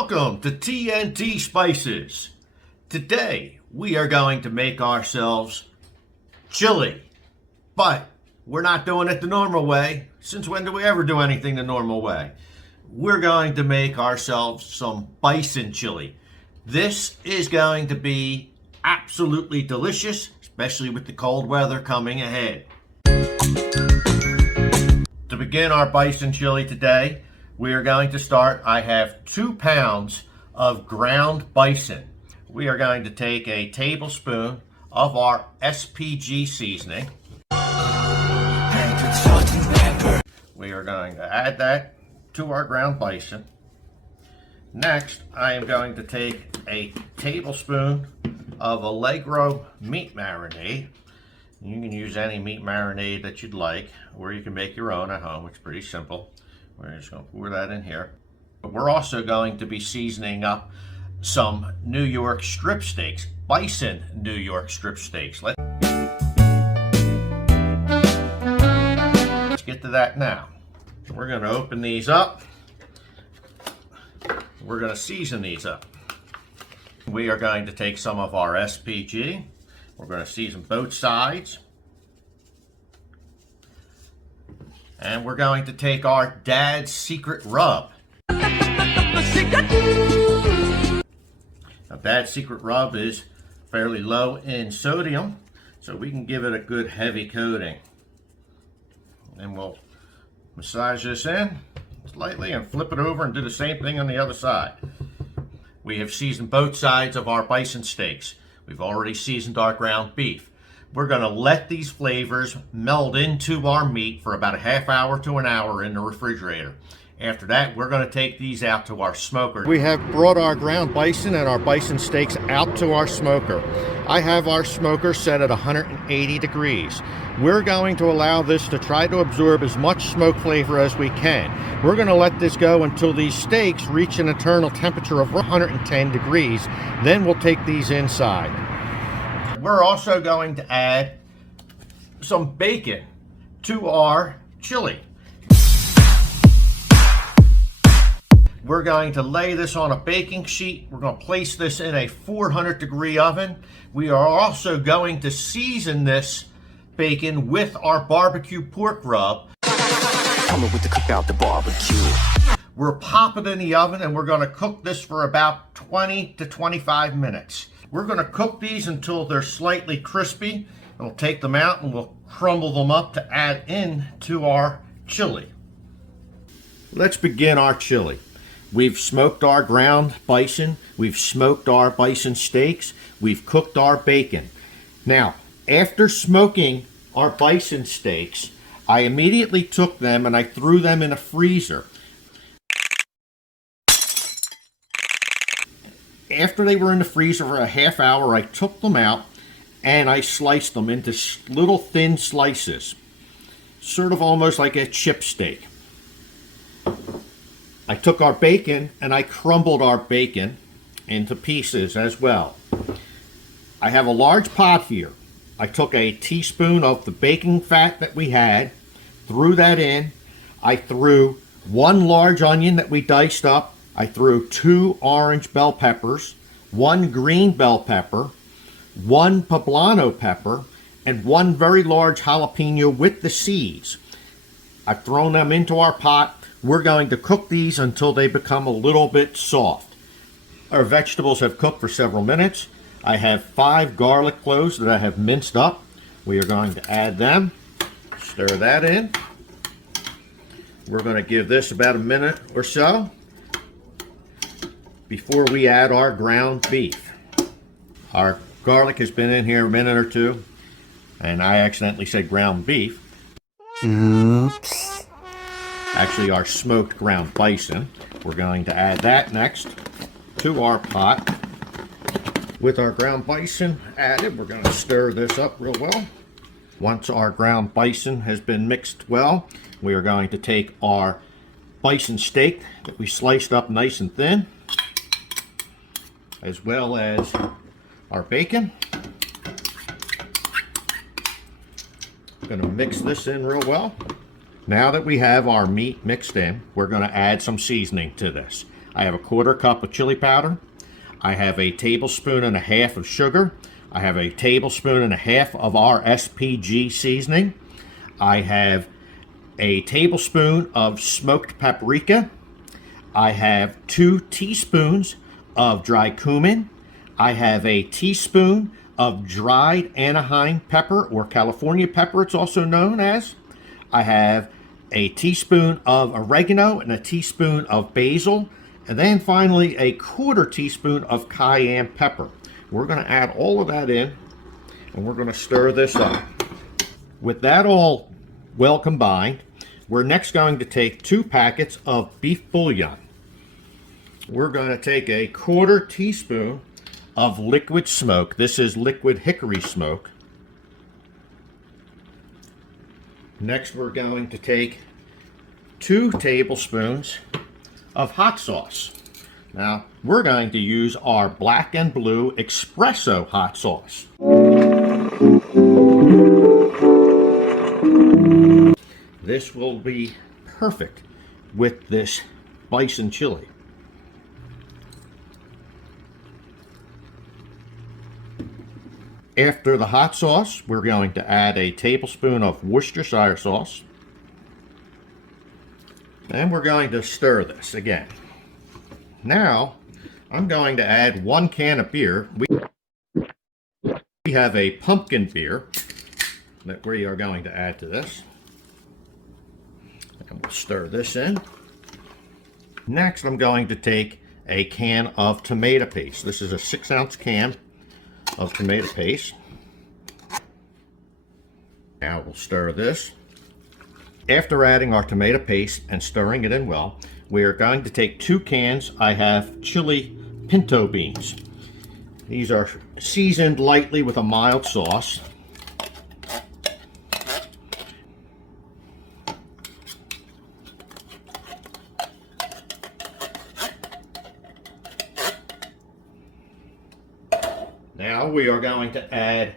Welcome to TNTspices. Today we are going to make ourselves chili, but we're not doing it the normal way. Since when do we ever do anything the normal way? We're going to make ourselves some bison chili. This is going to be absolutely delicious, especially with the cold weather coming ahead. To begin our bison chili today, we are going to start. I have 2 pounds of ground bison. We are going to take a tablespoon of our SPG seasoning. We are going to add that to our ground bison. Next, I am going to take a tablespoon of Allegro meat marinade. You can use any meat marinade that you'd like, or you can make your own at home. It's pretty simple. We're just going to pour that in here. But we're also going to be seasoning up some New York strip steaks, bison New York strip steaks. Let's get to that now. We're going to open these up. We're going to season these up. We are going to take some of our SPG. We're going to season both sides. And we're going to take our Dad's Secret Rub. Now, Dad's Secret Rub is fairly low in sodium, so we can give it a good heavy coating. And we'll massage this in slightly and flip it over and do the same thing on the other side. We have seasoned both sides of our bison steaks. We've already seasoned our ground beef. We're going to let these flavors meld into our meat for about a half hour to an hour in the refrigerator. After that, we're going to take these out to our smoker. We have brought our ground bison and our bison steaks out to our smoker. I have our smoker set at 180 degrees. We're going to allow this to try to absorb as much smoke flavor as we can. We're going to let this go until these steaks reach an internal temperature of 110 degrees. Then we'll take these inside. We're also going to add some bacon to our chili. We're going to lay this on a baking sheet. We're going to place this in a 400-degree oven. We are also going to season this bacon with our barbecue pork rub. Coming with the cookout, the barbecue. We're popping it in the oven and we're going to cook this for about 20 to 25 minutes. We're going to cook these until they're slightly crispy, and we'll take them out and we'll crumble them up to add in to our chili. Let's begin our chili. We've smoked our ground bison, we've smoked our bison steaks, we've cooked our bacon. Now, after smoking our bison steaks, I immediately took them and I threw them in a freezer. After they were in the freezer for a half hour, I took them out and I sliced them into little thin slices, sort of almost like a chip steak. I took our bacon and I crumbled our bacon into pieces as well. I have a large pot here. I took a teaspoon of the baking fat that we had, threw that in. I threw 1 large onion that we diced up. I threw 2 orange bell peppers, 1 green bell pepper, 1 poblano pepper, and 1 very large jalapeno with the seeds. I've thrown them into our pot. We're going to cook these until they become a little bit soft. Our vegetables have cooked for several minutes. I have 5 garlic cloves that I have minced up. We are going to add them. Stir that in. We're going to give this about a minute or so before we add our ground beef. Our garlic has been in here a minute or two, and I accidentally said ground beef. Oops. Actually, our smoked ground bison. We're going to add that next to our pot. With our ground bison added, we're going to stir this up real well. Once our ground bison has been mixed well, we are going to take our bison steak that we sliced up nice and thin, as well as our bacon. I'm going to mix this in real well. Now that we have our meat mixed in, we're going to add some seasoning to this. I have a 1/4 cup of chili powder. I have a 1.5 tablespoons of sugar. I have a 1.5 tablespoons of our SPG seasoning. I have a tablespoon of smoked paprika. I have 2 teaspoons of dry cumin. I have a teaspoon of dried Anaheim pepper, or California pepper it's also known as. I have a teaspoon of oregano and a teaspoon of basil, and then finally a 1/4 teaspoon of cayenne pepper. We're going to add all of that in, and we're going to stir this up. With that all well combined, we're next going to take 2 packets of beef bouillon. We're going to take a 1/4 teaspoon of liquid smoke. This is liquid hickory smoke. Next, we're going to take 2 tablespoons of hot sauce. Now, we're going to use our black and blue espresso hot sauce. This will be perfect with this bison chili. After the hot sauce, we're going to add a tablespoon of Worcestershire sauce. And we're going to stir this again. Now, I'm going to add 1 can of beer. We have a pumpkin beer that we are going to add to this. And we'll stir this in. Next, I'm going to take a can of tomato paste. This is a 6-ounce can of tomato paste. Now we'll stir this. After adding our tomato paste and stirring it in well, we are going to take 2 cans. I have chili pinto beans. These are seasoned lightly with a mild sauce. Now we are going to add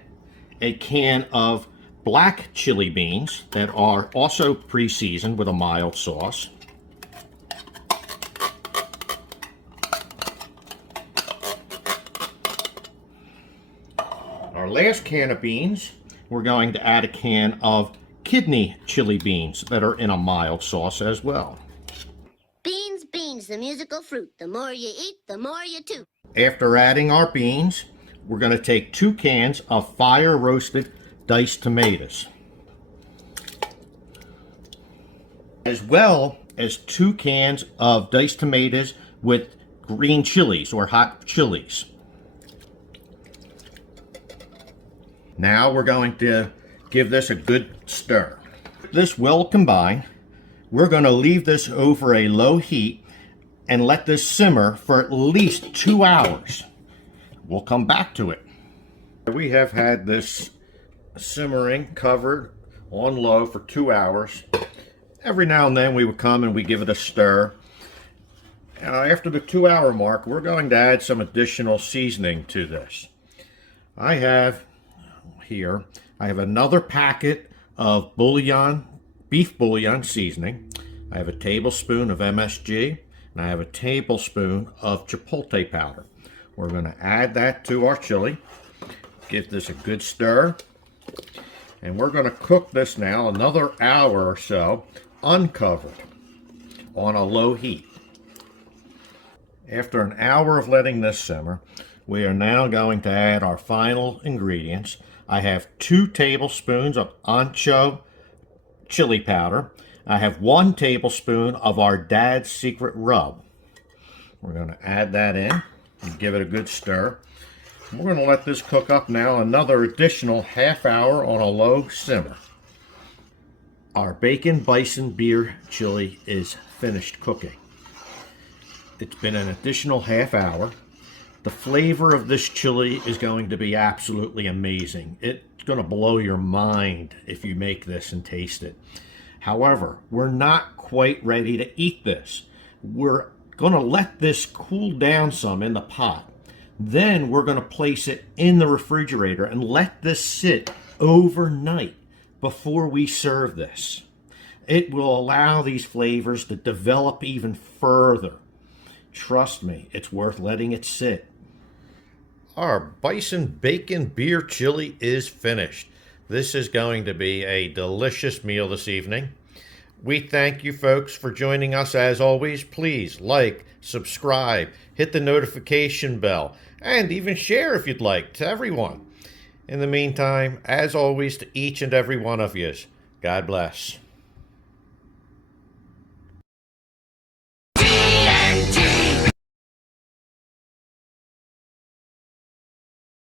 a can of black chili beans that are also pre-seasoned with a mild sauce. Our last can of beans, we're going to add a can of kidney chili beans that are in a mild sauce as well. Beans, beans, the musical fruit. The more you eat, the more you toot. After adding our beans, we're going to take 2 cans of fire roasted diced tomatoes, as well as 2 cans of diced tomatoes with green chilies or hot chilies. Now we're going to give this a good stir. This well combined, we're going to leave this over a low heat and let this simmer for at least 2 hours. We'll come back to it. We have had this simmering covered on low for 2 hours. Every now and then we would come and we give it a stir. After the 2-hour mark, we're going to add some additional seasoning to this. I have another packet of bouillon, beef bouillon seasoning. I have a tablespoon of MSG, and I have a tablespoon of chipotle powder. We're going to add that to our chili, give this a good stir, and we're going to cook this now another hour or so uncovered on a low heat. After an hour of letting this simmer, we are now going to add our final ingredients. I have 2 tablespoons of ancho chili powder. I have 1 tablespoon of our Dad's Secret Rub. We're going to add that in and give it a good stir. We're going to let this cook up now another additional half hour on a low simmer. Our bacon bison beer chili is finished cooking. It's been an additional half hour. The flavor of this chili is going to be absolutely amazing. It's going to blow your mind if you make this and taste it. However, we're not quite ready to eat this. We're going to let this cool down some in the pot. Then we're going to place it in the refrigerator and let this sit overnight before we serve this. It will allow these flavors to develop even further. Trust me, it's worth letting it sit. Our bison bacon beer chili is finished. This is going to be a delicious meal this evening. We thank you folks for joining us. As always, please like, subscribe, hit the notification bell, and even share if you'd like to everyone. In the meantime, as always, to each and every one of you, God bless.